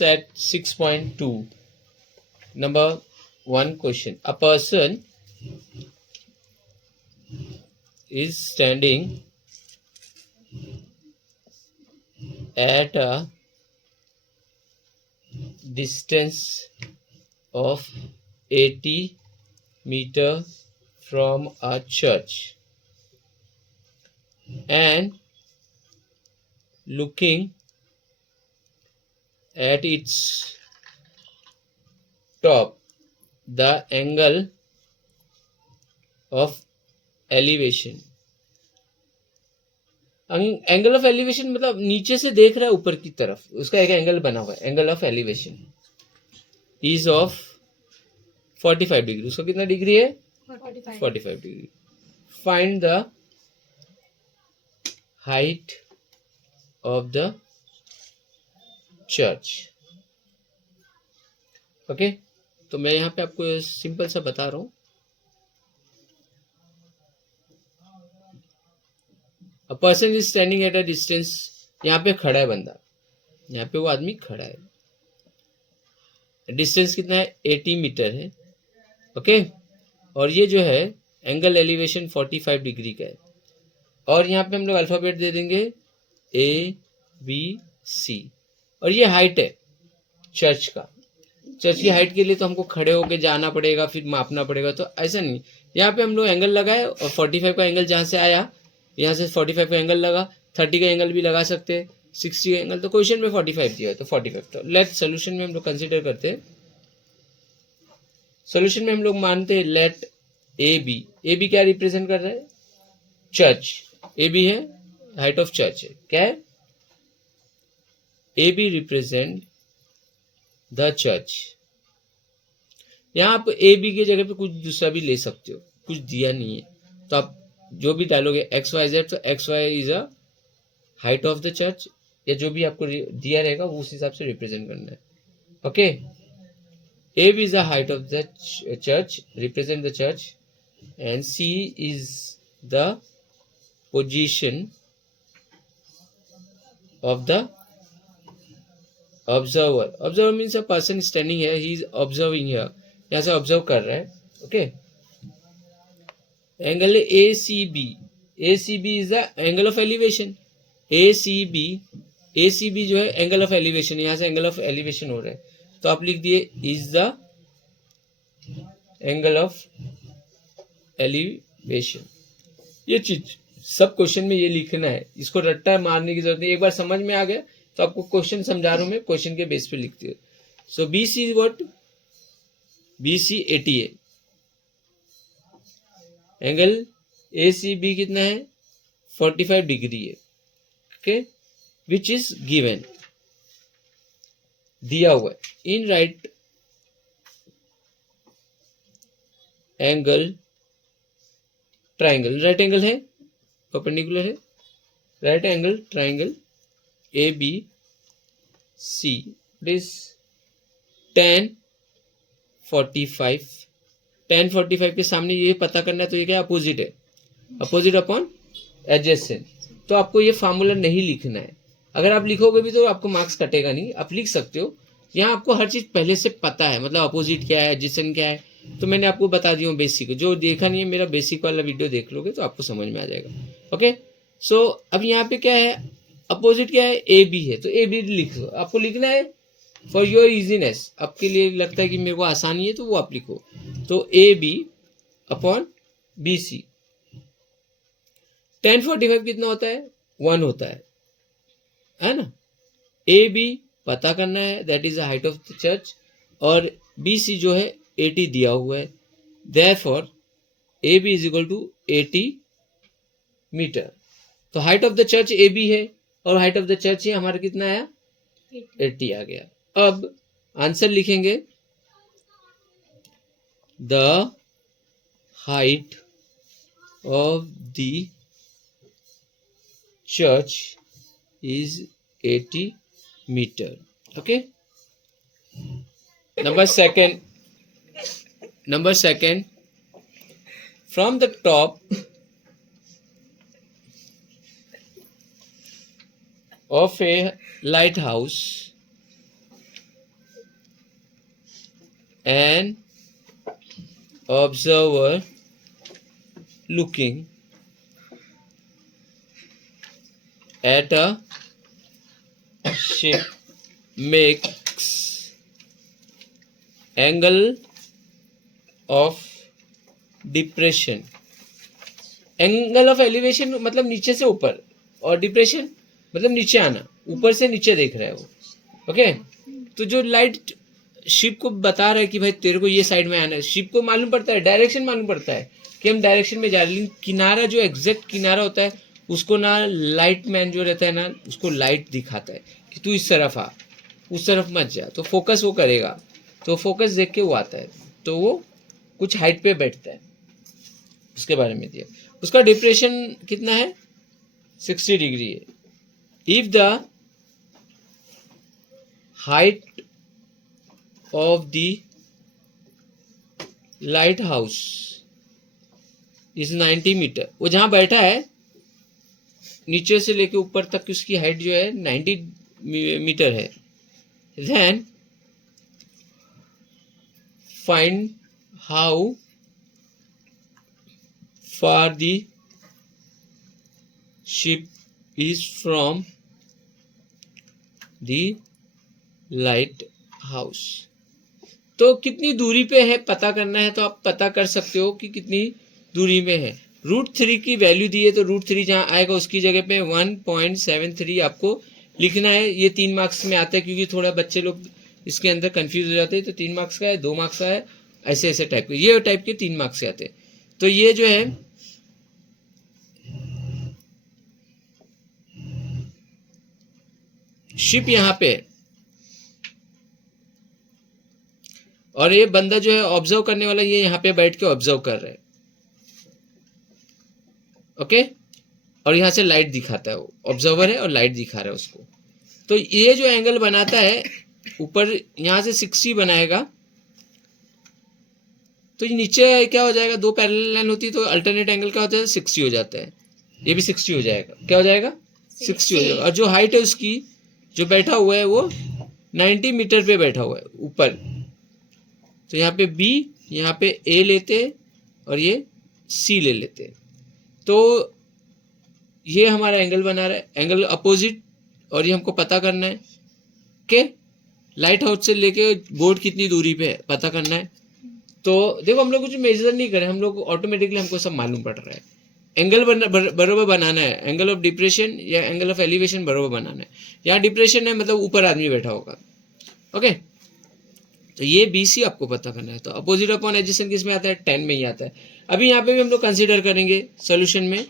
at 6.2. Number 1 question. A person is standing at a distance of 80 meter from a church and looking at its top. The angle of elevation. Angle of elevation मतलब नीचे से देख रहा है ऊपर की तरफ, उसका एक एंगल बना हुआ है. Angle of elevation is of 45 degree. उसका कितना डिग्री है? 45 degree. Find the height of the church. Okay, तो मैं यहाँ पे आपको सिंपल सा बता रहा हूँ. A person is standing at a distance. यहाँ पे खड़ा है बंदा, यहाँ पे वो आदमी खड़ा है. डिस्टेंस कितना है? 80 मीटर है. ओके, और ये जो है एंगल एलिवेशन 45 डिग्री का है. और यहाँ पे हम लोग अल्फाबेट दे देंगे ABC. और ये हाइट है चर्च का. चर्च की हाइट के लिए तो हमको खड़े होके जाना पड़ेगा, फिर मापना पड़ेगा. तो ऐसा नहीं, यहाँ पे हम लोग एंगल लगाए और 45 का एंगल जहाँ से आया, यहाँ से 45 का एंगल लगा. 30 का एंगल भी लगा सकते हैं, 60 का एंगल. तो क्वेश्चन में 45 दिया है तो 45. तो लेट सोल्यूशन में हम लोग कंसिडर करते हैं. सोल्यूशन में हम लोग मानते हैं लेट ए बी क्या रिप्रेजेंट कर रहा है? चर्च. ए बी है हाइट ऑफ चर्च है. क्या है? A B represent the church. यहाँ आप ए बी की जगह पे कुछ दूसरा भी ले सकते हो, कुछ दिया नहीं है. तो आप जो भी डालोगे एक्स वाई जेड, तो X Y is a height of the church, या जो भी आपको दिया रहेगा वो उस हिसाब से रिप्रेजेंट करना है. Okay, A B is the height of the church, represent the church, and C is the position of the observer. Observer means a person standing है, ही इज ऑब्जर्विंग हियर. यहाँ से ऑब्जर्व कर रहा है. Okay, angle A C B is the angle of elevation. A C B जो है angle of elevation, यहाँ से एंगल ऑफ एलिवेशन हो रहा है. तो आप लिख दिए is the angle of elevation. ये चीज सब क्वेश्चन में ये लिखना है, इसको रट्टा मारने की जरूरत नहीं. एक बार समझ में आ गया तो आपको क्वेश्चन समझा रहा हूं मैं, क्वेश्चन के बेस पे लिखते हो. So B C is what? B C 80 है. एंगल ए सी बी कितना है? 45 डिग्री है. ओके, विच इज गिवन, दिया हुआ है. In right angle triangle, right angle है, परपेंडिकुलर है, right angle triangle A B C is 10 45 के सामने ये पता करना है. तो ये क्या अपोजिट है? Opposite upon adjacent. तो आपको ये फार्मूला नहीं लिखना है. अगर आप लिखोगे भी तो आपको मार्क्स कटेगा नहीं. आप लिख सकते हो. यहाँ आपको हर चीज पहले से पता है, मतलब अपोजिट क्या है, एडजेसेंट क्या है, तो मैंने आपको बता दिया हूँ बेसिक. जो देखा नहीं है मेरा बेसिक वाला वीडियो देख लोगे तो आपको समझ में आ जाएगा. ओके, सो अब यहाँ पे क्या है? अपोजिट क्या है? ए बी है. तो ए बी लिख लो. आपको लिखना है फॉर योर इजीनेस. आपके लिए लगता है कि मेरे को आसानी है तो वो आप लिखो. तो A B upon B C. 1045 कितना होता है? 1 होता है ना. ए बी पता करना है, that is the height of the church. और बी सी जो है 80 दिया हुआ है. Therefore A B is equal to 80 metre. तो height of the church A B है और हाइट ऑफ द चर्च ये हमारा कितना आया? 80 आ गया. अब आंसर लिखेंगे the height of the church is 80 meter. Okay, number second, from the top of a lighthouse an observer looking at a ship makes angle of depression. Angle of elevation मतलब नीचे से ऊपर, और डिप्रेशन मतलब नीचे आना, ऊपर से नीचे देख रहा है वो. ओके, तो जो लाइट शिप को बता रहा है कि भाई तेरे को ये साइड में आना है, शिप को मालूम पड़ता है, डायरेक्शन मालूम पड़ता है कि हम डायरेक्शन में जा रहे हैं, लेकिन किनारा जो एग्जैक्ट किनारा होता है उसको ना लाइट मैन जो रहता है ना उसको लाइट दिखाता है कि तू इस तरफ आ, उस तरफ मत जा. तो फोकस वो करेगा, तो फोकस देख के वो आता है, तो वो कुछ हाइट पे बैठता है. उसके बारे में दिया. उसका डिप्रेशन कितना है? 60 डिग्री है. If the height of the lighthouse is 90 metre, वो जहां बैठा है नीचे से लेके ऊपर तक की उसकी हाइट जो है 90 मीटर है. Then find how far the ship is from the lighthouse. तो कितनी दूरी पे है पता करना है, तो आप पता कर सकते हो कि कितनी दूरी में है. √3 की वैल्यू दी है, तो √3 जहाँ आएगा उसकी जगह पे 1.73 आपको लिखना है. ये 3 मार्क्स में आता है, क्योंकि थोड़ा बच्चे लोग इसके अंदर कंफ्यूज हो जाते हैं. तो 3 मार्क्स का है, 2 मार्क्स का है, ऐसे ऐसे टाइप के, ये टाइप के 3 मार्क्स से आते हैं. तो ये जो है शिप यहाँ पे, और ये बंदा जो है ऑब्जर्व करने वाला, ये यहाँ पे बैठ के ऑब्जर्व कर रहा है. ओके, और यहाँ से लाइट दिखाता है, वो ऑब्जर्वर है और लाइट दिखा रहा है उसको. तो ये जो एंगल बनाता है ऊपर, यहाँ से 60 बनाएगा, तो नीचे क्या हो जाएगा, 2 पैरेलल लाइन होती है तो अल्टरनेट एंगल क्या होता है, 60 हो जाता है. ये भी 60 हो जाएगा. क्या हो जाएगा? 60 हो जाएगा. और जो हाइट है उसकी, जो बैठा हुआ है वो 90 मीटर पे बैठा हुआ है ऊपर. तो यहाँ पे B, यहाँ पे A लेते और ये C ले लेते. तो ये हमारा एंगल बना रहा है, एंगल अपोजिट, और ये हमको पता करना है कि लाइट हाउस से लेके बोर्ड कितनी दूरी पे है, पता करना है. तो देखो हम लोग कुछ मेजर नहीं करें, हम लोग ऑटोमेटिकली हमको सब मालूम पड़ रहा है. एंगल बराबर बनाना है, एंगल ऑफ डिप्रेशन या एंगल ऑफ एलिवेशन बराबर बनाना है. यहाँ डिप्रेशन है मतलब ऊपर आदमी बैठा होगा. ओके, तो ये BC आपको पता करना है. तो अपोजिट अपॉन एडजेसेंट किस में आता है? 10 में ही आता है. अभी यहाँ पे भी हम लोग कंसीडर करेंगे सोल्यूशन में.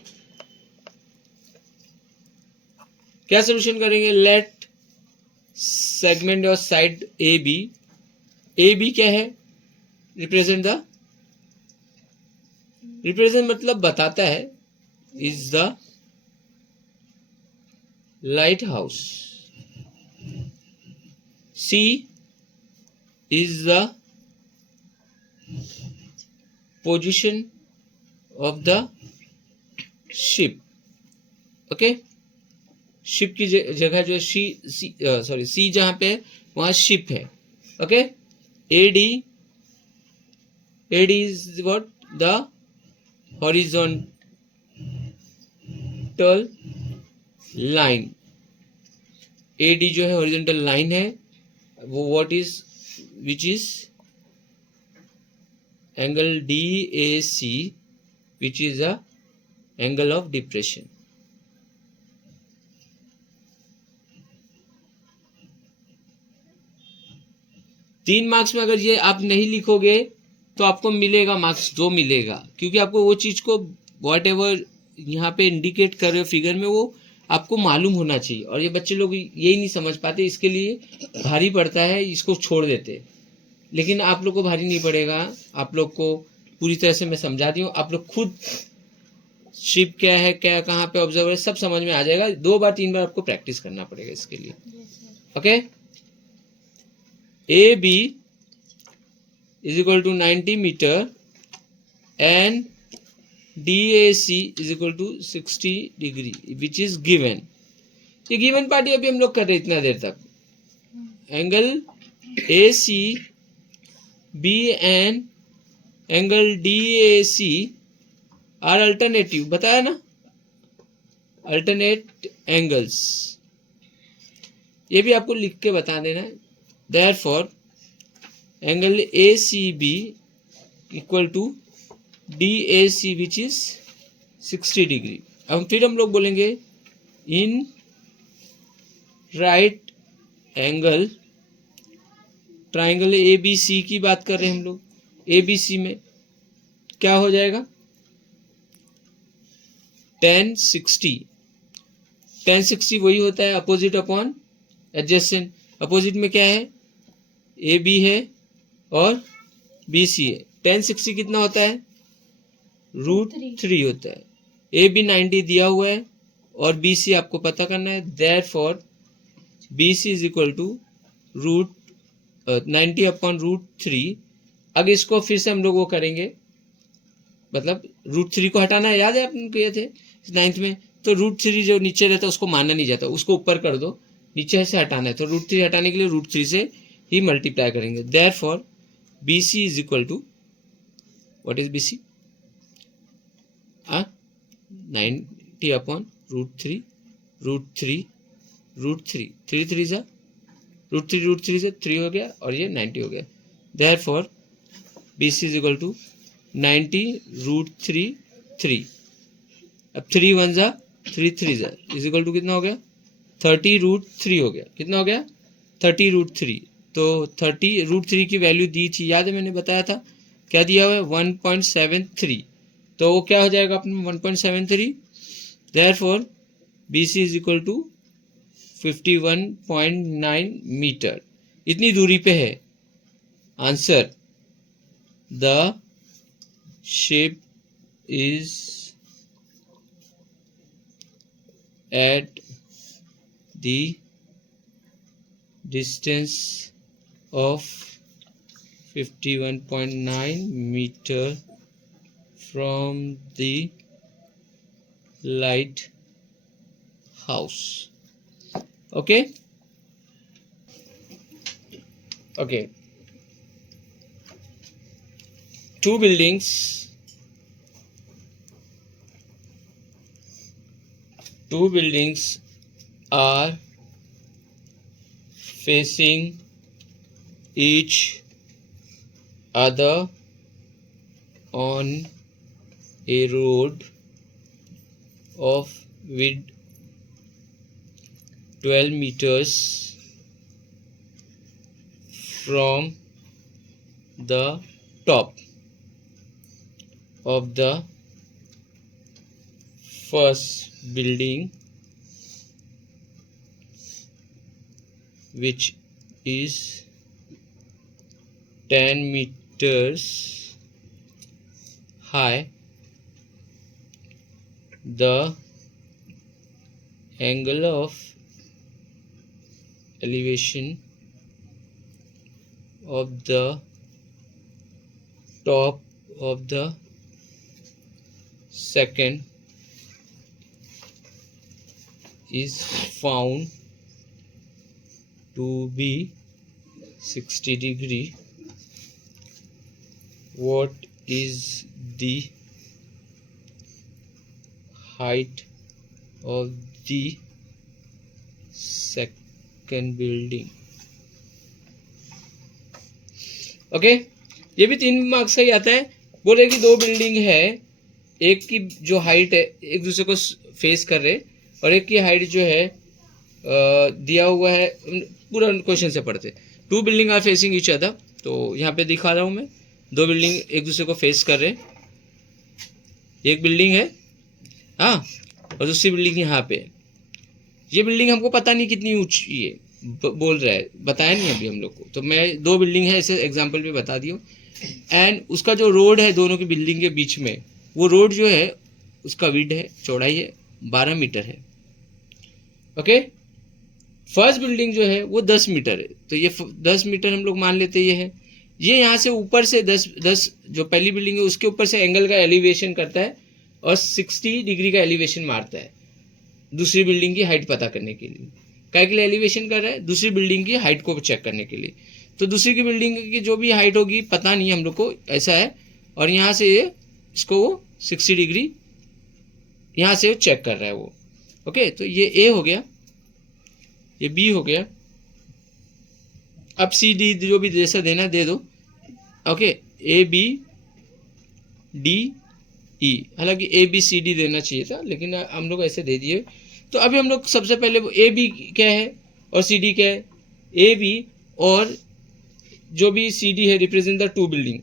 क्या सोल्यूशन करेंगे? लेट सेगमेंट और साइड AB क्या है? रिप्रेजेंट मतलब बताता है, is the light house. C is the position of the ship. Okay, ship की जगह जो है C जहां पे है वहां शिप है. Okay, AD is what? the horizontal line. AD जो है horizontal line है, वो which is angle DAC, which is the angle of depression. तीन मार्क्स में अगर ये आप नहीं लिखोगे तो आपको मिलेगा मार्क्स 2 मिलेगा, क्योंकि आपको वो चीज को वॉट एवर यहाँ पे इंडिकेट कर रहे हो फिगर में, वो आपको मालूम होना चाहिए. और ये बच्चे लोग यही नहीं समझ पाते, इसके लिए भारी पड़ता है, इसको छोड़ देते. लेकिन आप लोग को भारी नहीं पड़ेगा, आप लोग को पूरी तरह से मैं समझा दी हूँ. आप लोग खुद शिप क्या है, क्या कहाँ पे ऑब्जर्वर है, सब समझ में आ जाएगा. 2 बार 3 बार आपको प्रैक्टिस करना पड़ेगा इसके लिए. Okay, AB is equal to 90 meter and DAC is equal to 60 degree, which is given. ये गिवन पार्टी अभी हम लोग कर रहे इतना देर तक. Angle AC B and angle DAC are alternative, बताया ना, अल्टरनेट एंगल्स, ये भी आपको लिख के बता देना है। Therefore angle ACB equal to DAC which is 60 degree. अब फिर हम लोग बोलेंगे in right angle triangle ABC की बात कर रहे हैं हम लोग। ABC में क्या हो जाएगा, tan 60 वही होता है अपोजिट अपॉन एडजेसेंट। अपोजिट में क्या है, AB है और BC है। tan 60 कितना होता है, √3 होता है। AB 90 दिया हुआ है और BC आपको पता करना है। Therefore BC is equal to 90 upon √3। अब इसको फिर से हम लोग वो करेंगे, मतलब √3 को हटाना है, याद है आपने किए थे 9th में, तो √3 जो नीचे रहता है उसको माना नहीं जाता, उसको ऊपर कर दो, नीचे से हटाना है, तो √3 हटाने के लिए √3 से ही मल्टीप्लाई करेंगे। Therefore BC is equal to, what is BC, 90 upon √3, √3 3 3 जा √3 से 3 हो गया और ये 90 हो गया। Therefore BC is equal to 90 √3 3। अब 3 1 जा 3 3 जा इज इक्वल टू कितना हो गया, 30 √3 हो गया। कितना हो गया, 30 √3। तो 30 √3 की वैल्यू दी थी, याद है मैंने बताया था, क्या दिया हुआ है 1.73, तो वो क्या हो जाएगा अपने 1.73। Therefore BC is equal to 51.9 metre, इतनी दूरी पे है। Answer, the shape is at the distance of 51.9 meter from the lighthouse. Okay, okay, two buildings are facing each other on a road of width 12 meters from the top of the first building, which is 10 meters high. The angle of elevation of the top of the second is found to be 60 degree. What is the height of the second building? Okay, ये भी 3 marks का ही आता है। बोले कि 2 building है, एक की जो हाइट है एक दूसरे को फेस कर रहे और एक की हाइट जो है दिया हुआ है, पूरा क्वेश्चन से पढ़ते। 2 building are facing each other, तो यहाँ पे दिखा रहा हूँ मैं, 2 बिल्डिंग एक दूसरे को फेस कर रहे। एक बिल्डिंग है, हाँ, और दूसरी बिल्डिंग यहाँ पे। ये बिल्डिंग हमको पता नहीं कितनी ऊंची है, बोल रहा है, बताया नहीं अभी हम लोग को, तो मैं 2 बिल्डिंग है ऐसे एग्जाम्पल पे बता दियो। एंड उसका जो रोड है दोनों की बिल्डिंग के बीच में, वो रोड जो है उसका विड्थ है, चौड़ाई है 12 मीटर है। ओके, फर्स्ट बिल्डिंग जो है वो 10 मीटर है, तो ये 10 मीटर हम लोग मान लेते ये है। ये यहाँ से ऊपर से 10 जो पहली बिल्डिंग है उसके ऊपर से एंगल का एलिवेशन करता है और 60 डिग्री का एलिवेशन मारता है दूसरी बिल्डिंग की हाइट पता करने के लिए। क्या के लिए एलिवेशन कर रहा है? दूसरी बिल्डिंग की हाइट को चेक करने के लिए। तो दूसरी की बिल्डिंग की जो भी हाइट होगी पता नहीं हम लोग को, ऐसा है। और यहाँ से ये इसको वो 60 डिग्री यहाँ से चेक कर रहा है वो। ओके, तो ये ए हो गया, ये बी हो गया। अब सी डी जो भी जैसा देना दे दो। Okay, A B D E, हालांकि ए बी सी डी देना चाहिए था लेकिन हम लोग ऐसे दे दिए। तो अभी हम लोग सबसे पहले ए बी क्या है और सी डी क्या है। ए बी और जो भी सी डी है represent the two building.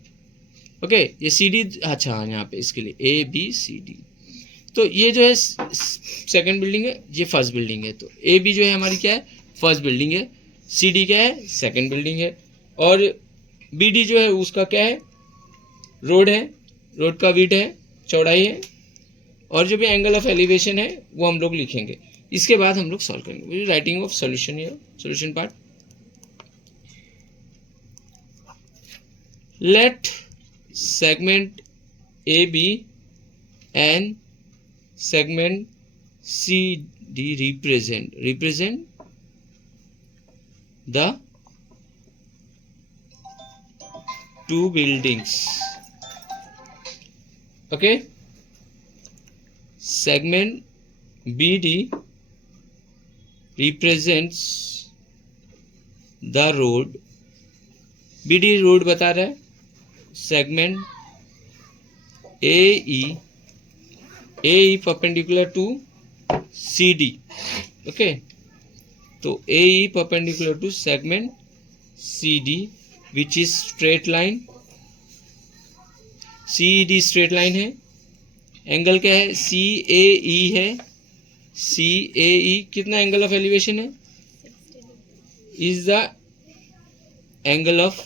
Okay, ये सी डी, अच्छा हाँ यहाँ पे इसके लिए ए बी सी डी। तो ये जो है सेकंड बिल्डिंग है, ये फर्स्ट बिल्डिंग है। तो ए बी जो है हमारी क्या है, फर्स्ट बिल्डिंग है। सी डी क्या है, सेकंड बिल्डिंग है। और बी डी जो है उसका क्या है, रोड है, रोड का विड्थ है, चौड़ाई है। और जो भी एंगल ऑफ एलिवेशन है वो हम लोग लिखेंगे। इसके बाद हम लोग सॉल्व करेंगे। राइटिंग ऑफ सॉल्यूशन, ये solution part. Let segment A B and segment CD represent the two buildings. Okay, segment BD represents the road. BD road बता रहा है। segment AE perpendicular to CD. Okay, तो AE perpendicular to segment CD which is straight line. CED straight line है। Angle क्या है, CAE है। CAE कितना angle of elevation है, is the angle of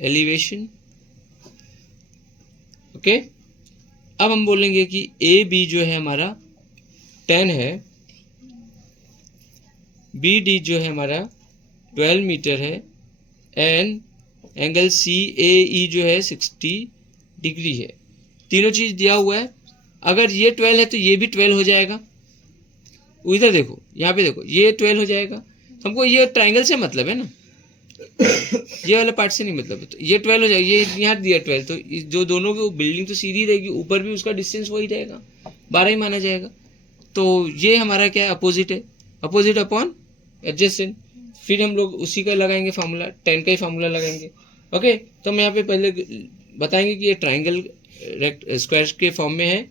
elevation. Okay, अब हम बोलेंगे कि ए बी जो है हमारा 10 है, बी डी जो है हमारा 12 मीटर है, एंड एंगल सी ए ई जो है 60 डिग्री है। तीनों चीज दिया हुआ है। अगर ये 12 है तो ये भी 12 हो जाएगा। इधर देखो, यहाँ पे देखो, ये 12 हो जाएगा। हमको ये ट्राइंगल से मतलब है ना, ये वाला पार्ट से नहीं मतलब है। तो ये 12 हो जाएगा, ये यहाँ दिया 12, तो जो दोनों की बिल्डिंग तो सीधी रहेगी, ऊपर भी उसका डिस्टेंस वही रहेगा, 12 ही माना जाएगा। तो ये हमारा क्या है, अपोजिट है। Opposite upon adjacent. फिर हम लोग उसी का लगाएंगे फार्मूला, 10 का ही फार्मूला लगाएंगे। ओके, तो हम यहाँ पे पहले बताएंगे कि ये ट्राइंगल स्क्वायर के फॉर्म में है।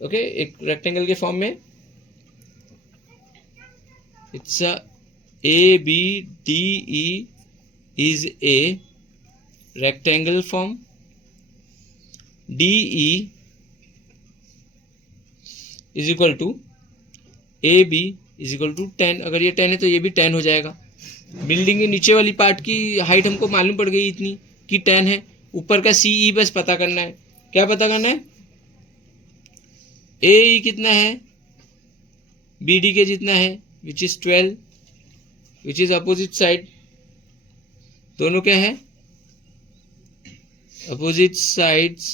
ओके, एक रेक्टेंगल के फॉर्म में। It's A B D E is a rectangle form. DE is equal to AB is equal to 10। अगर ये 10 है तो ये भी 10 हो जाएगा। बिल्डिंग के नीचे वाली पार्ट की हाइट हमको मालूम पड़ गई इतनी कि 10 है। ऊपर का CE बस पता करना है। क्या पता करना है, AE कितना है, BD के जितना है, which is 12, which is opposite side. दोनों क्या है, opposite sides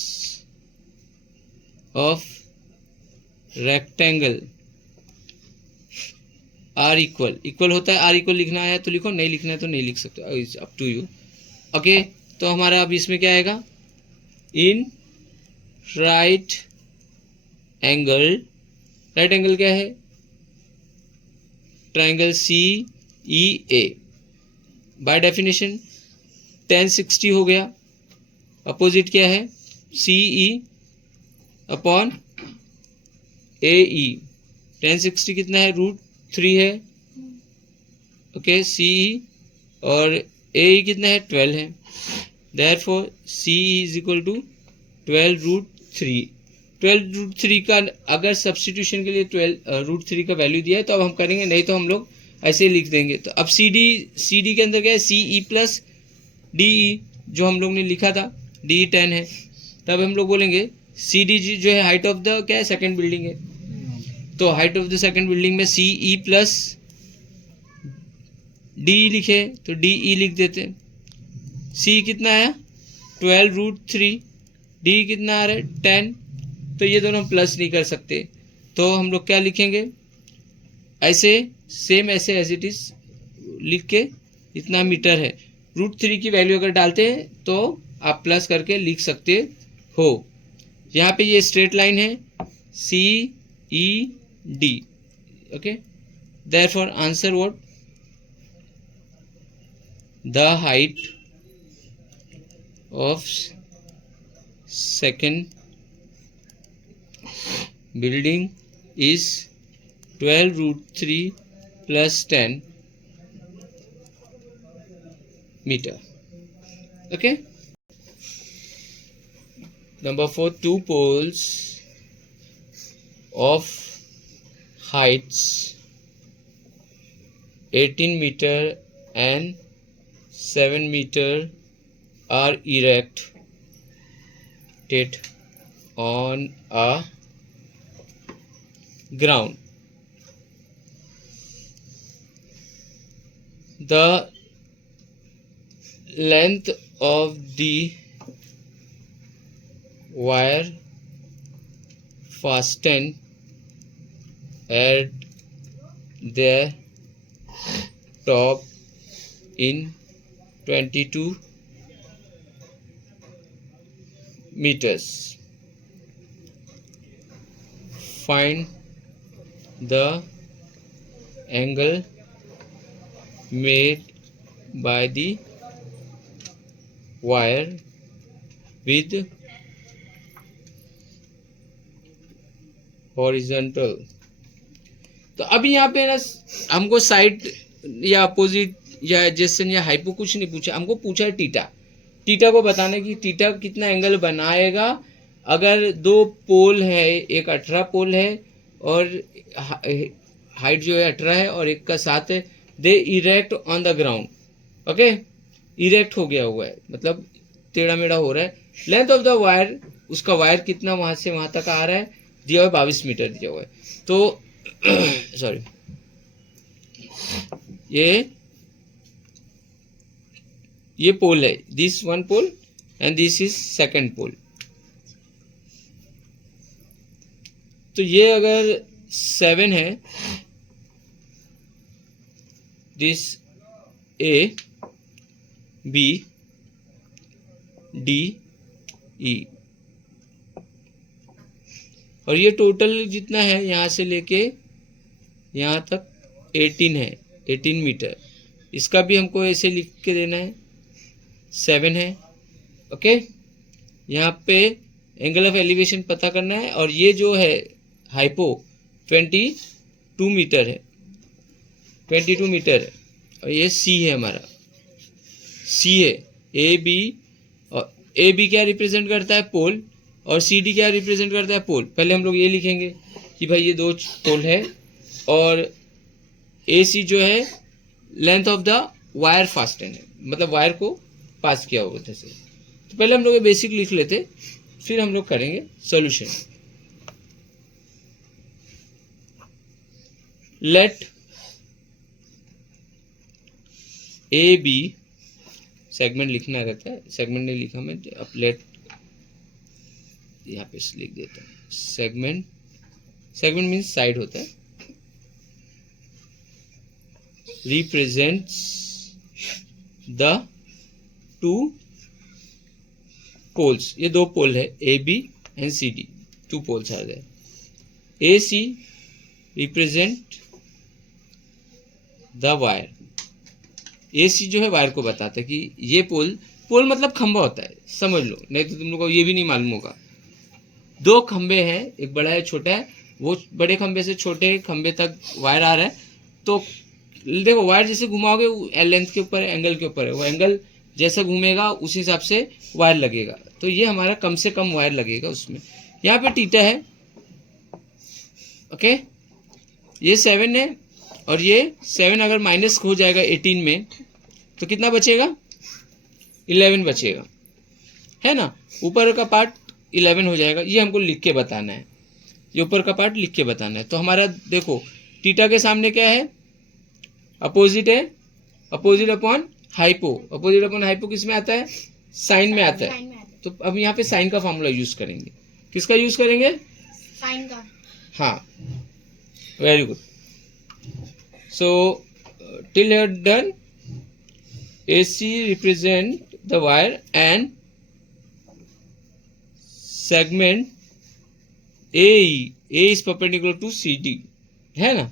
of rectangle are equal. Equal होता है, आर इक्वल लिखना है तो लिखो, नहीं लिखना है तो नहीं लिख सकते, अप टू यू। ओके, तो हमारा अब इसमें क्या आएगा, इन राइट एंगल। राइट एंगल क्या है, ट्राइंगल CEA। बाय डेफिनेशन 10 60 हो गया। अपोजिट क्या है, CE अपॉन AE। 10 60 कितना है, √3 है। ओके, CE और AE कितना है, 12 है। Therefore CE is equal to 12√3। 12√3 का अगर सब्स्टिट्यूशन के लिए 12√3 का वैल्यू दिया है तो अब हम करेंगे, नहीं तो हम लोग ऐसे ही लिख देंगे। तो अब CD के अंदर क्या है, CE प्लस DE जो हम लोग ने लिखा था, DE 10 है। तब हम लोग बोलेंगे CD जो है हाइट ऑफ द क्या है, सेकंड बिल्डिंग है। तो height of the second building में CE प्लस DE लिखे तो DE लिख देते। C कितना आया, 12√3। DE कितना आ रहा है, 10। तो ये दोनों प्लस नहीं कर सकते, तो हम लोग क्या लिखेंगे, ऐसे सेम ऐसे एज इट इज लिख के इतना मीटर है। √3 की वैल्यू अगर डालते हैं तो आप प्लस करके लिख सकते हो। यहाँ पे ये स्ट्रेट लाइन है CED, okay. Therefore answer what? The height of second building is 12√3 plus 10 meter. Okay. Number 4, two poles of heights 18 meter and 7 meter are erected on a ground. The length of the wire fastened at their top in 22 meters. Find the angle made by the wire with horizontal. तो अभी यहाँ पे ना हमको side या opposite या adjacent या hypo कुछ नहीं पूछा, हमको पूछा है टीटा। टीटा को बताने की टीटा कितना एंगल बनाएगा अगर दो पोल है, एक 18 पोल है और हाइट जो है 18 है और एक का 7 है। They erect on the ground, okay. Erect हो गया हुआ है मतलब टेढ़ा मेढ़ा हो रहा है। लेंथ ऑफ द वायर, उसका वायर कितना वहां से वहां तक आ रहा है, दिया हुआ 22 मीटर दिया हुआ है। तो सॉरी, ये पोल है, this one pole and this is second pole. तो ये अगर 7 है, this A B D E, और ये टोटल जितना है यहाँ से लेके यहाँ तक 18 है, 18 मीटर। इसका भी हमको ऐसे लिख के देना है, 7 है, ओके। यहाँ पे एंगल ऑफ एलिवेशन पता करना है और ये जो है हाइपो 22 मीटर है, 22 मीटर है। और ये C है हमारा, C है AB, और AB क्या रिप्रेजेंट करता है? पोल। और CD क्या रिप्रेजेंट करता है? पोल। पहले हम लोग ये लिखेंगे कि भाई ये दो पोल है और AC जो है लेंथ ऑफ द वायर फास्टेन है, मतलब वायर को पास किया हुआ जैसे। तो पहले हम लोग ये बेसिक लिख लेते, फिर हम लोग करेंगे सॉल्यूशन। लेट AB, सेगमेंट लिखना रहता है, सेगमेंट नहीं लिखा मैं, अब लेट यहाँ पे लिख देता हूँ सेगमेंट। सेगमेंट मीन्स साइड होता है। रिप्रेजेंट्स द टू पोल्स, ये दो पोल है AB and CD, two poles are there. AC represent the wire, AC जो है वायर को बताता है कि ये पोल, पोल मतलब खंबा होता है, समझ लो, नहीं तो तुम लोगों को ये भी नहीं मालूम होगा। दो खंबे हैं, एक बड़ा है छोटा है, वो बड़े खंबे से छोटे खंबे तक वायर आ रहा है। तो देखो वायर जैसे घुमाओगे लेंथ के ऊपर, एंगल के ऊपर है, वो एंगल जैसा घूमेगा उस हिसाब से वायर लगेगा। तो ये हमारा कम से कम वायर लगेगा उसमें। यहाँ पे टीटा है, ओके। ये 7 है और ये 7 अगर माइनस हो जाएगा 18 में तो कितना बचेगा? 11 बचेगा, है ना। ऊपर का पार्ट 11 हो जाएगा। ये हमको लिख के बताना है, ये ऊपर का पार्ट लिख के बताना है। तो हमारा देखो टीटा के सामने क्या है? अपोजिट है, opposite upon hypo. Opposite upon hypo किस में आता है? साइन में आता है। तो अब यहाँ पे साइन का फॉर्मूला यूज करेंगे। किसका यूज करेंगे? साइन का। हाँ, very good. So till here done. AC represent the wire and segment AE. A is perpendicular to CD, है ना,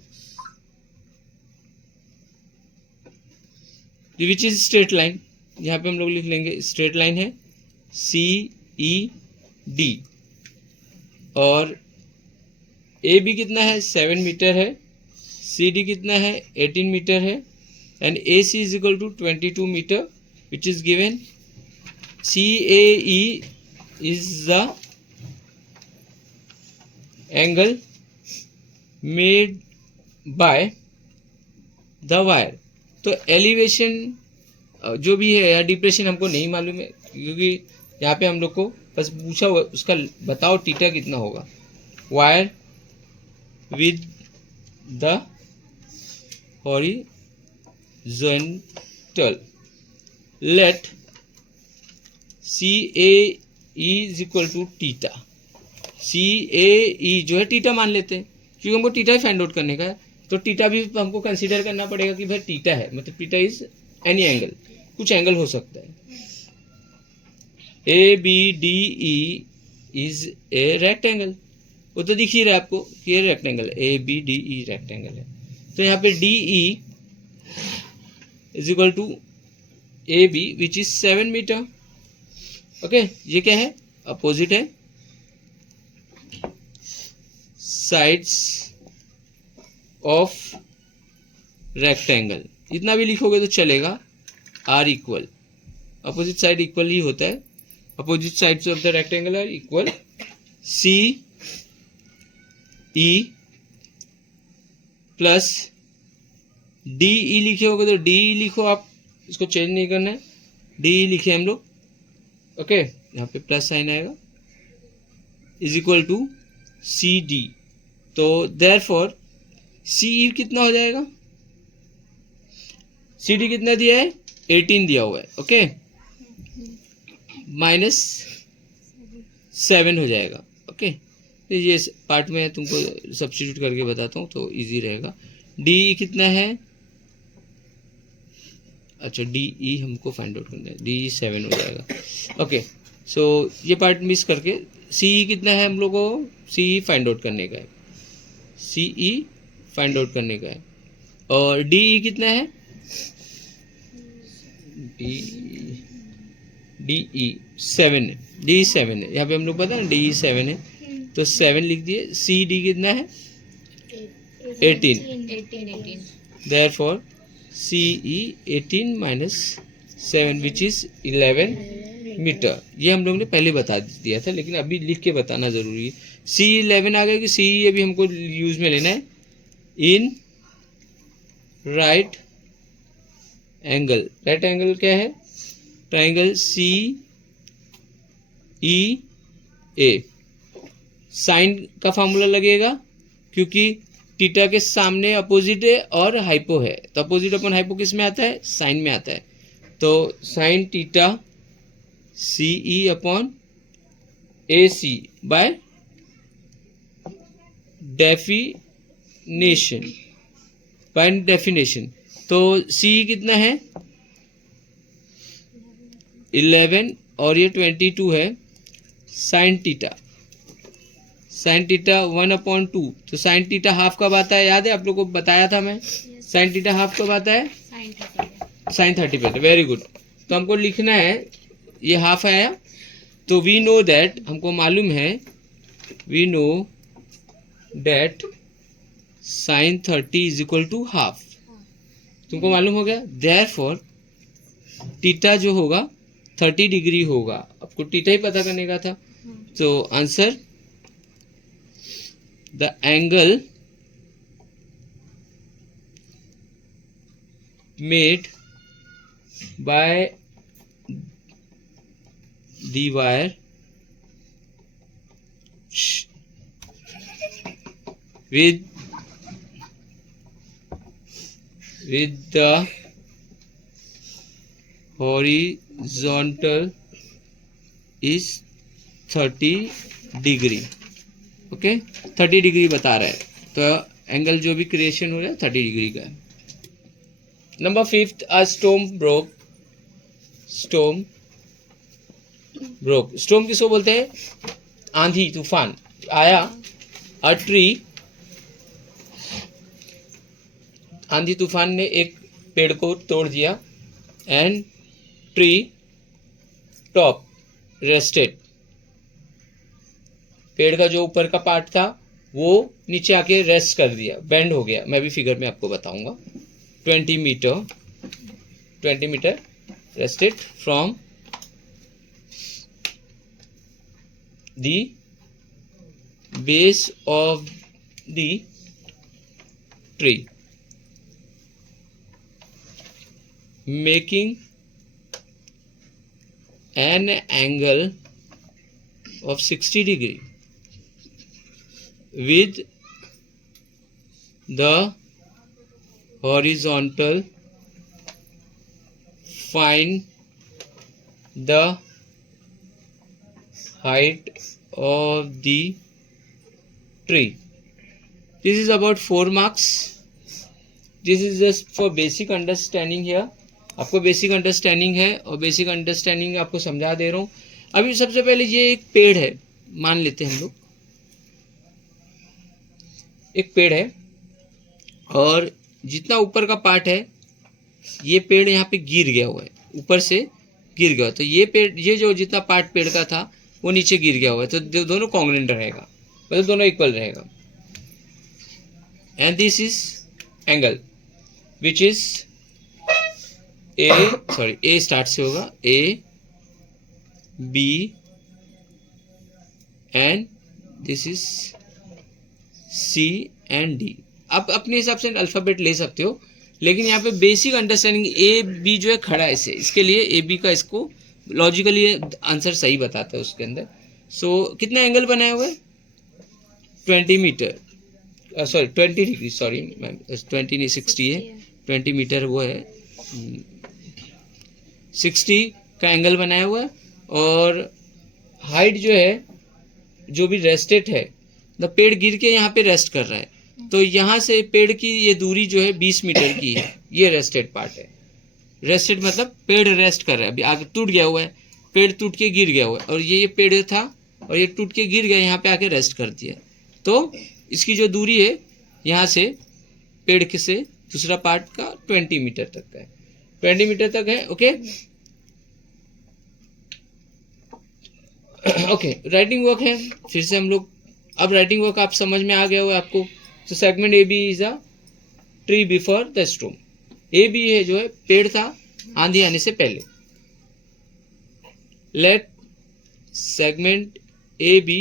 विच इज स्ट्रेट लाइन. यहाँ पे हम लोग लिख लेंगे स्ट्रेट लाइन है CED. और AB कितना है 7 मीटर है, CD कितना है 18 मीटर है, and AC is equal to 22 metre which is given. CAE is the angle made by the wire. तो एलिवेशन जो भी है या डिप्रेशन हमको नहीं मालूम है, क्योंकि यहाँ पे हम लोग को बस पूछा हुआ उसका बताओ थीटा कितना होगा. Wire with the horizontal, let CAE is equal to theta. CAE जो है थीटा मान लेते हैं, क्योंकि हमको थीटा ही फाइंड आउट करने का है. तो थीटा भी हमको कंसीडर करना पड़ेगा कि भाई थीटा है, मतलब थीटा इज एनी एंगल, कुछ एंगल हो सकता है. ABDE इज ए रेक्टेंगल, वो तो दिख ही रहा है आपको कि ये रेक्टेंगल है, ABDE रेक्टेंगल है. तो यहाँ पे DE is equal to AB which is 7 metre. Okay, ये क्या है, अपोजिट है, साइड्स ऑफ रेक्टेंगल. इतना भी लिखोगे तो चलेगा. Are equal, opposite side equal ही होता है, opposite sides of the rectangle are equal. CE plus DE लिखे होगे तो DE लिखो आप, इसको चेंज नहीं करना है, DE लिखे हम लोग. ओके, यहाँ पे प्लस साइन आएगा, इज इक्वल टू CD. तो देयरफॉर CE कितना हो जाएगा, CD कितना दिया है 18 दिया हुआ है. ओके, माइनस 7 हो जाएगा. ओके, तो ये पार्ट में तुमको सब्स्टिट्यूट करके बताता हूँ तो इजी रहेगा. DE कितना है, अच्छा DE हमको फाइंड आउट करना है, DE 7 हो जाएगा. ओके, सो ये पार्ट मिस करके CE कितना है हम लोग को, CE फाइंड आउट करने का है, CE फाइंड आउट करने का है. और DE कितना है, DE 7 है, DE 7 है. यहाँ पे हम लोग पता है DE 7 है, तो 7 लिख दिए. CD कितना है 18. Therefore CE 18 minus 7 which is 11 metre. ये हम लोग ने पहले बता दिया था, लेकिन अभी लिख के बताना जरूरी है. CE 11 आ गया कि CE अभी हमको यूज में लेना है. In right angle, right angle क्या है, ट्राइंगल CEA. साइन का फॉर्मूला लगेगा क्योंकि थीटा के सामने अपोजिट है और हाइपो है, तो अपोजिट अपन हाइपो किस में आता है, साइन में आता है. तो sine theta CE upon AC by definition, by definition. तो CE कितना है 11 और ये 22 है. Sine theta 1/2. तो साइन थीटा हाफ कब आता है, याद है आप लोग को बताया था मैं. साइन थीटा हाफ कब आता है, साइन 30 पे. Very good. तो हमको लिखना है ये हाफ आया, तो वी नो दैट, हमको मालूम है, we know that sine 30 is equal to half. तुमको मालूम हो गया. देयरफॉर थीटा जो होगा 30 डिग्री होगा. आपको थीटा ही पता करने का था. तो answer, the angle made by the wire with the horizontal is 30 degree. Okay, 30 degree बता रहा है, तो एंगल जो भी क्रिएशन हो रहा है 30 डिग्री का है. Number 5, a storm broke storm broke. Storm किसको बोलते हैं? आंधी तूफान आया। अ ट्री, आंधी तूफान ने एक पेड़ को तोड़ दिया। एंड ट्री टॉप रेस्टेड, पेड़ का जो ऊपर का पार्ट था वो नीचे आके रेस्ट कर दिया, बेंड हो गया। मैं भी फिगर में आपको बताऊंगा। 20 metre rested from the base of the tree, making an angle of 60 degree with the horizontal. Find the height of the tree. This is about 4 marks. This is just for basic understanding here. आपको basic understanding है और basic understanding आपको समझा दे रहा हूँ। अभी सबसे पहले ये एक पेड़ है, मान लेते हैं हम लोग एक पेड़ है और जितना ऊपर का पार्ट है ये पेड़ यहाँ पे गिर गया हुआ है, ऊपर से गिर गया। तो ये पेड़, ये जो जितना पार्ट पेड़ का था वो नीचे गिर गया हुआ है, तो दोनों कॉन्ग्रुएंट रहेगा, मतलब दोनों इक्वल रहेगा। And this is angle which is A start से होगा, A B and this is C and D. आप अपने हिसाब से अल्फ़ाबेट ले सकते हो, लेकिन यहाँ पे बेसिक अंडरस्टैंडिंग ए बी जो है खड़ा है ऐसे, इसके लिए ए बी का इसको लॉजिकली आंसर सही बताता है उसके अंदर। सो कितना एंगल बनाया हुआ है? 20 metre, sorry 20 degree, sorry ma'am 20 नहीं 60 है, 20 मीटर वो है, 60 का एंगल बनाया हुआ है। और हाइट जो है, जो भी रेस्टेड है, द पेड़ गिर के यहाँ पे रेस्ट कर रहा है, तो यहाँ से पेड़ की ये दूरी जो है 20 मीटर की है। ये रेस्टेड पार्ट है। रेस्टेड मतलब पेड़ रेस्ट कर रहा है, अभी आगे टूट गया हुआ है, पेड़ टूट के गिर गया हुआ है, और ये पेड़ था और ये टूट के गिर गया, यहाँ पे आके रेस्ट कर दिया। तो इसकी जो दूरी है यहाँ से पेड़ के से दूसरा पार्ट का 20 मीटर तक का है, 20 मीटर तक है। ओके ओके, राइटिंग वर्क है फिर से हम लोग। अब राइटिंग वर्क आप समझ में आ गया होगा आपको। तो segment A B is a tree before the storm. A B है जो है पेड़ था आंधी आने से पहले। Let segment A B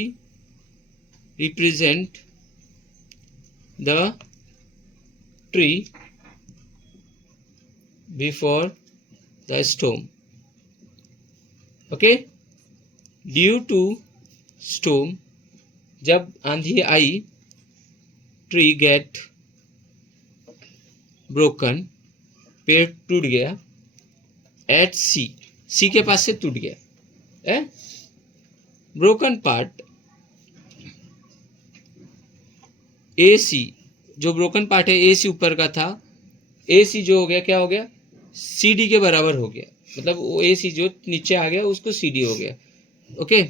represent the tree before the storm. Okay, due to storm, जब आंधी आई, ट्री गेट ब्रोकन, पेड़ टूट गया। एट सी, सी के पास से टूट गया। ब्रोकन पार्ट ए सी, जो ब्रोकन पार्ट है ए सी ऊपर का था, ए सी जो हो गया क्या हो गया? सी डी के बराबर हो गया, मतलब वो ए सी जो नीचे आ गया उसको सी डी हो गया। Okay,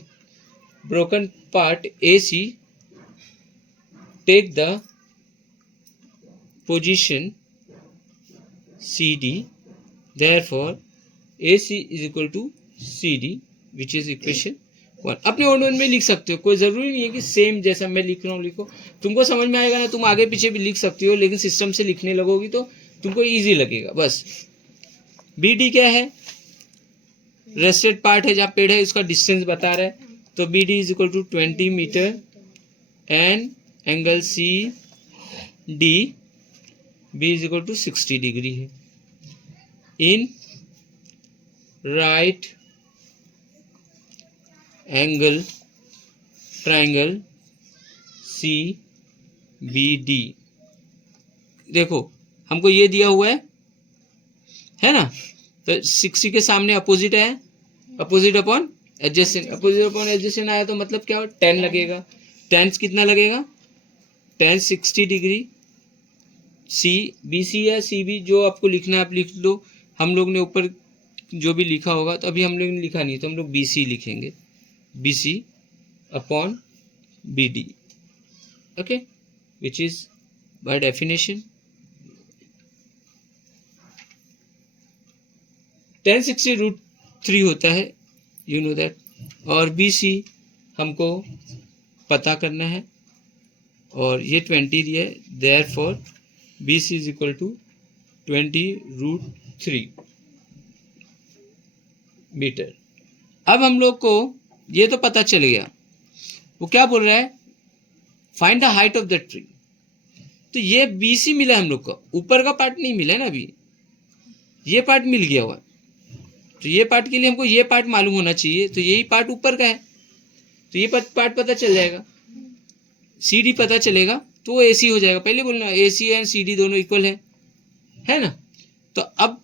broken part A C take the position C D, therefore AC is equal to CD, which is equation 1। अपने ओन में लिख सकते हो, कोई ज़रूरी नहीं है कि सेम जैसा मैं लिख रहा हूँ लिखो। तुमको समझ में आएगा ना, तुम आगे पीछे भी लिख सकती हो, लेकिन सिस्टम से लिखने लगोगी तो तुमको इजी लगेगा बस। BD क्या है? रेस्टेड पार्ट है जहाँ पेड़ है, उसका डिस्टेंस बता रहा है, तो BD is equal to 20 metre and angle CD B is equal to 60 degree है। In right angle triangle CBD, देखो हमको ये दिया हुआ है ना, तो 60 के सामने अपोजिट है, opposite upon adjacent, opposite upon adjacent आया तो मतलब क्या हो? 10 लगेगा। 10 कितना लगेगा? 10 60 डिग्री। सी बी सी या सी बी जो आपको लिखना है आप लिख लो। हम लोग ने ऊपर जो भी लिखा होगा, तो अभी हम लोग ने लिखा नहीं तो हम लोग बी सी लिखेंगे, B C upon B D, okay, which is by definition 1060√3 होता है, यू नो दैट, और बी सी हमको पता करना है और ये 20 दिया है, therefore B C is equal to 20√3 metre. अब हम लोग को ये तो पता चल गया, वो क्या बोल रहा है, find the height of the tree. तो ये बी सी मिला हम लोग को, ऊपर का पार्ट नहीं मिला है ना, अभी ये पार्ट मिल गया हुआ, तो ये पार्ट के लिए हमको ये पार्ट मालूम होना चाहिए, तो यही पार्ट ऊपर का है, तो ये पार्ट पता चल जाएगा, सी डी पता चलेगा तो वो ए सी हो जाएगा। पहले बोलना ए सी एंड सी डी दोनों इक्वल है ना। तो अब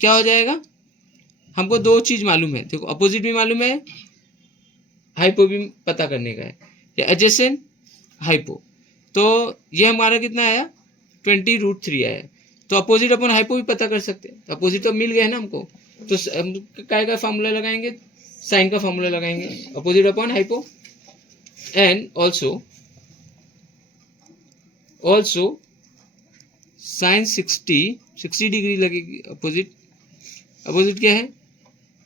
क्या हो जाएगा, हमको दो चीज मालूम है, देखो अपोजिट भी मालूम है, हाइपो भी पता करने का है, या एडजेसेंट हाइपो। तो ये हमारा कितना आया, 20√3 आया, तो अपोजिट अपन हाइपो भी पता कर सकते हैं, तो अपोजिट तो मिल गया है ना हमको, तो काय का फार्मूला लगाएंगे, साइन का फार्मूला लगाएंगे, opposite upon hypo, and also sine 60 degree लगेगी, अपोजिट क्या है,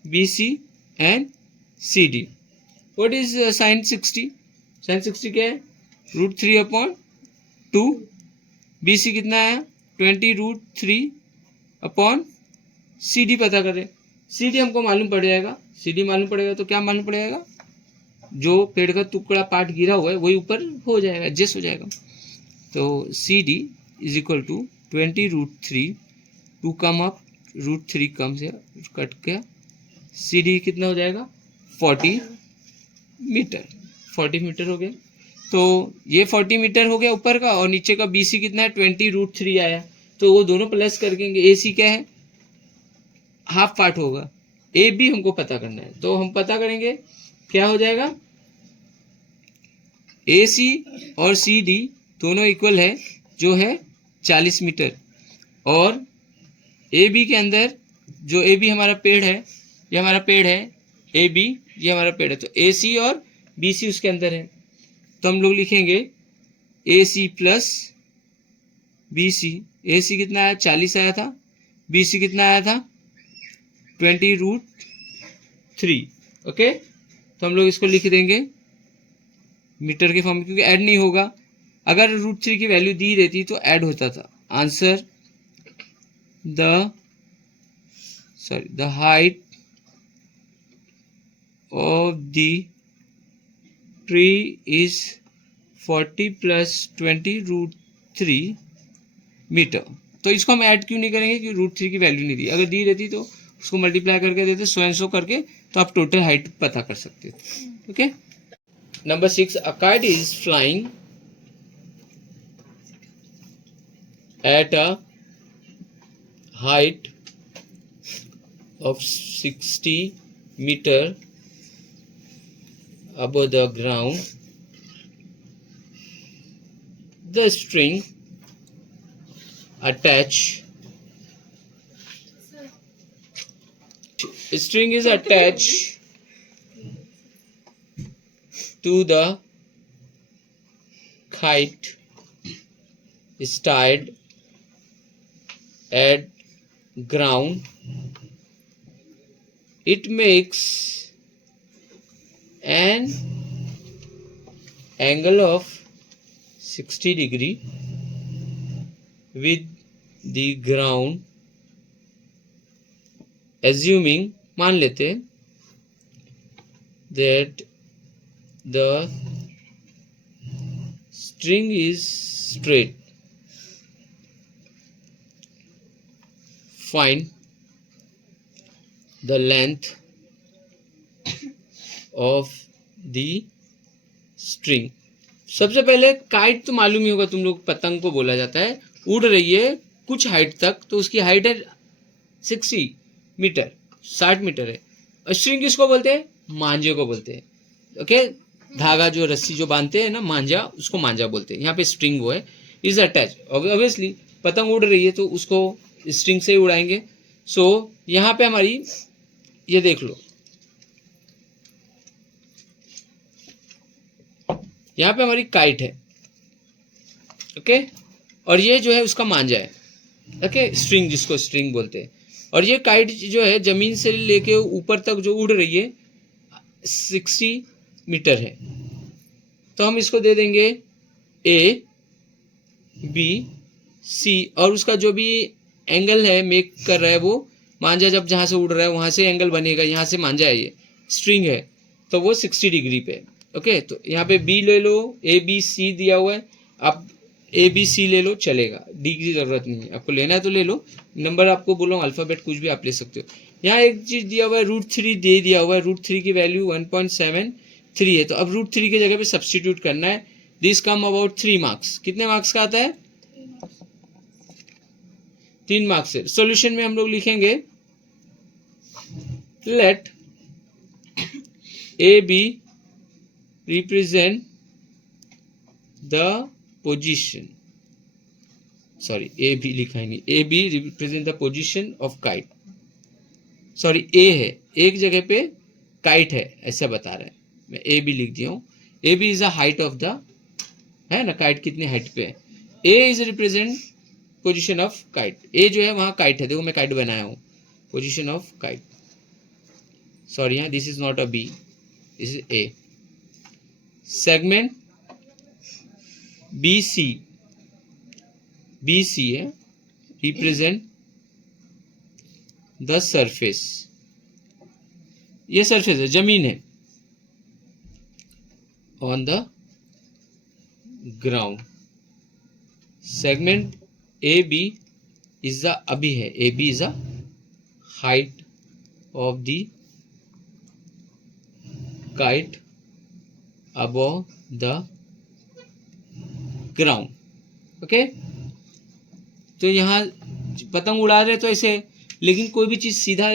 B C and C D. What is sine 60? Sine 60 क्या है, √3 अपॉन 2, बी सी कितना है 20√3 अपॉन सी डी पता करें, सी डी हमको मालूम पड़ जाएगा, सी डी मालूम पड़ेगा तो क्या मालूम पड़ेगा, जो पेड़ का टुकड़ा पार्ट गिरा हुआ है वही ऊपर हो जाएगा, एडजस्ट हो जाएगा। तो C D is equal to 20√3, 2 कम अप, √3 कम से कट गया, सी डी कितना हो जाएगा 40 मीटर, 40 मीटर हो गया। तो ये 40 मीटर हो गया ऊपर का, और नीचे का बी सी कितना है 20√3 आया, तो वो दोनों प्लस कर देंगे, ए सी क्या है हाफ पार्ट होगा, ए बी हमको पता करना है, तो हम पता करेंगे क्या हो जाएगा, ए सी और सी डी दोनों इक्वल है, जो है 40 मीटर, और ए बी के अंदर जो ए बी हमारा पेड़ है, ये हमारा पेड़ है ए बी, ये हमारा पेड़ है, तो ए सी और बी सी उसके अंदर है, तो हम लोग लिखेंगे ए सी प्लस बी सी, ए सी कितना आया 40 आया था, बी सी कितना आया था 20√3, ओके। तो हम लोग इसको लिख देंगे मीटर के फॉर्म में, क्योंकि ऐड नहीं होगा, अगर √3 की वैल्यू दी रहती तो ऐड होता था। Answer the height of the tree is 40 + 20√3 metre. तो इसको हम ऐड क्यों नहीं करेंगे, कि √3 की वैल्यू नहीं दी, अगर दी रहती तो उसको मल्टीप्लाई करके देते सो एंड सो करके, तो आप टोटल हाइट पता कर सकते थे, okay. Number 6, a kite is flying at a height of 60 meter above the ground. The string is attached to the kite, is tied at ground. It makes an angle of 60 degree with the ground, assuming, मान लेते that the string is straight. Find the length of the string. सबसे पहले kite तो मालूम ही होगा तुम लोग, पतंग को बोला जाता है, उड़ रही है कुछ हाइट तक, तो उसकी हाइट है 60 मीटर, 60 मीटर है। स्ट्रिंग किसको बोलते हैं, मांझे को बोलते हैं, ओके। धागा जो रस्सी जो बांधते हैं ना, मांझा, उसको मांझा बोलते हैं। यहाँ पे स्ट्रिंग वो है, इज अटैच, ऑब्वियसली पतंग उड़ रही है तो उसको स्ट्रिंग से ही उड़ाएंगे। सो यहाँ पे हमारी ये देख लो, यहाँ पे हमारी काइट है, ओके, और ये जो है उसका मांझा है, ओके, स्ट्रिंग, जिसको स्ट्रिंग बोलते हैं। और ये काइट जो है जमीन से लेके ऊपर तक जो उड़ रही है 60 मीटर है। तो हम इसको दे देंगे ए बी सी, और उसका जो भी एंगल है मेक कर रहा है वो मांझा, जब जहाँ से उड़ रहा है वहाँ से एंगल बनेगा, यहाँ से मांझा है, ये स्ट्रिंग है, तो वो 60 डिग्री पे। ओके, तो यहाँ पे बी ले लो, ए बी सी दिया हुआ है, आप ए बी सी ले लो, चलेगा, डी की जरूरत नहीं है, आपको लेना है तो ले लो, नंबर आपको बोलो अल्फ़ाबेट कुछ भी आप ले सकते हो। यहाँ एक चीज़ दिया हुआ है, √3 दे दिया हुआ है, √3 की वैल्यू 1.73 है, तो अब √3 की जगह पे सब्सटीट्यूट करना है। दिस कम अबाउट 3 मार्क्स, कितने मार्क्स का आता है? 3 मार्क्स से। सॉल्यूशन में हम लोग लिखेंगे let A B represent the position, sorry A B लिखा ही नहीं, A B represent the position of kite, sorry A है, एक जगह पे काइट है ऐसा बता रहा है, मैं ए बी लिख दिया हूँ। A B is the height of the, है ना, काइट कितने हाइट पे है। A is represent position of kite, A जो है वहां काइट है, देखो मैं काइट बनाया हूँ, पोजीशन ऑफ काइट, सॉरी यहाँ this is not a B, this is A. Segment B C, B C है, रिप्रेजेंट द सरफेस, ये सरफेस है, जमीन है, on the ground. Segment A B is the, अभी है, A B is the height of the kite above the ground, okay. तो यहाँ पतंग उड़ा रहे तो ऐसे, लेकिन कोई भी चीज़ सीधा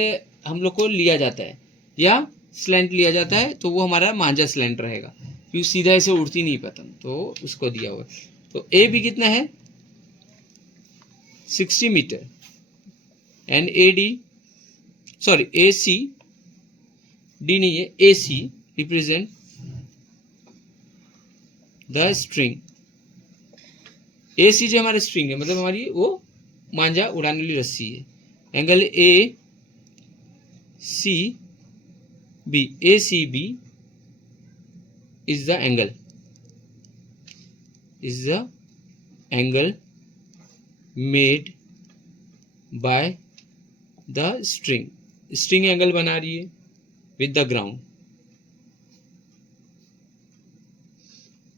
हम लोग को लिया जाता है या स्लैंट लिया जाता है तो वो हमारा मांझा स्लैंट रहेगा, क्योंकि सीधा ऐसे उड़ती नहीं पतंग, तो उसको दिया हुआ है। तो ए बी कितना है? 60 metre, and A D, sorry A C, D नहीं है, A C represent the string, A C जो हमारा स्ट्रिंग है, मतलब हमारी वो मांझा उड़ाने वाली रस्सी है। Angle A C B, A C B is the angle, is the angle made by the string, string angle बना रही है with the ground,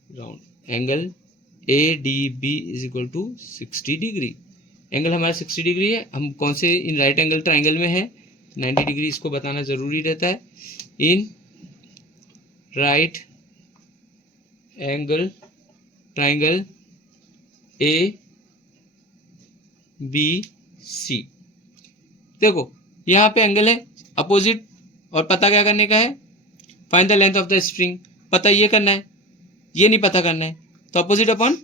ground angle A D B is equal to 60 degree, angle हमारा 60 degree है, हम कौन से इन right angle triangle में है, 90 डिग्री, इसको बताना जरूरी रहता है। In right angle triangle A B C, देखो यहाँ पे एंगल है अपोजिट, और पता क्या करने का है? Find the length of the string, पता ये करना है, ये नहीं पता करना है, तो opposite upon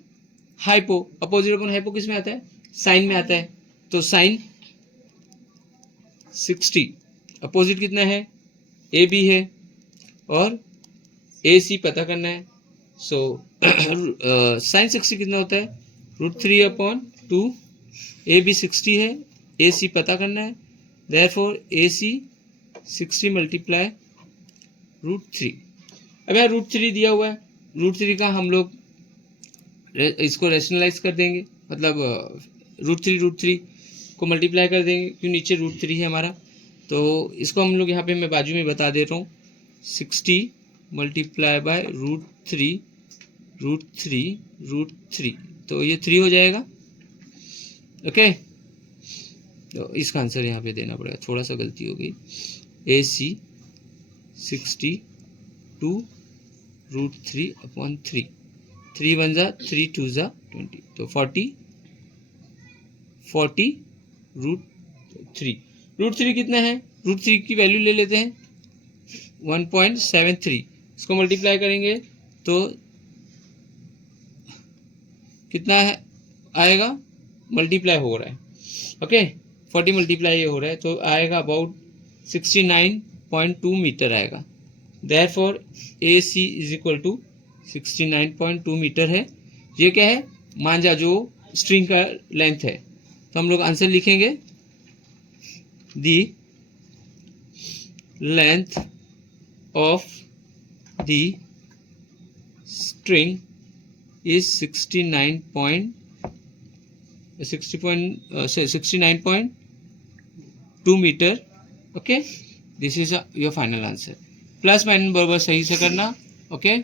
hypo, opposite upon hypo किस में आता है? साइन में आता है, तो साइन 60, अपोजिट कितना है? ए बी है, और ए सी पता करना है, सो साइन 60 कितना होता है? √3 अपॉन 2, ए बी 60 है, ए सी पता करना है, देयरफॉर ए सी 60 मल्टीप्लाई √3। अब यहाँ √3 दिया हुआ है, √3 का हम लोग इसको रेशनलाइज कर देंगे, मतलब √3 को मल्टीप्लाई कर देंगे, क्यों नीचे √3 है हमारा, तो इसको हम लोग यहाँ पे मैं बाजू में बता देता हूँ, 60 मल्टीप्लाई बाय √3, तो ये 3 हो जाएगा, ओके। तो इसका आंसर यहाँ पे देना पड़ेगा, थोड़ा सा गलती हो गई, ए सी 60 टू √3 अपॉन 3, 3 1 जा 3 2 जा 20, तो 40 √3 कितना है? √3 की वैल्यू ले लेते हैं 1.73, इसको मल्टीप्लाई करेंगे तो कितना है आएगा? मल्टीप्लाई हो रहा है, ओके, 40 मल्टीप्लाई हो रहा है, तो आएगा अबाउट 69.2 मीटर आएगा। Therefore AC is equal to 69.2 metre है। ये क्या है, मांझा जो स्ट्रिंग का लेंथ है। तो हम लोग आंसर लिखेंगे, the length of the string is 69.2 metre. Okay, this is your final answer. Plus minus बराबर सही से करना। ओके।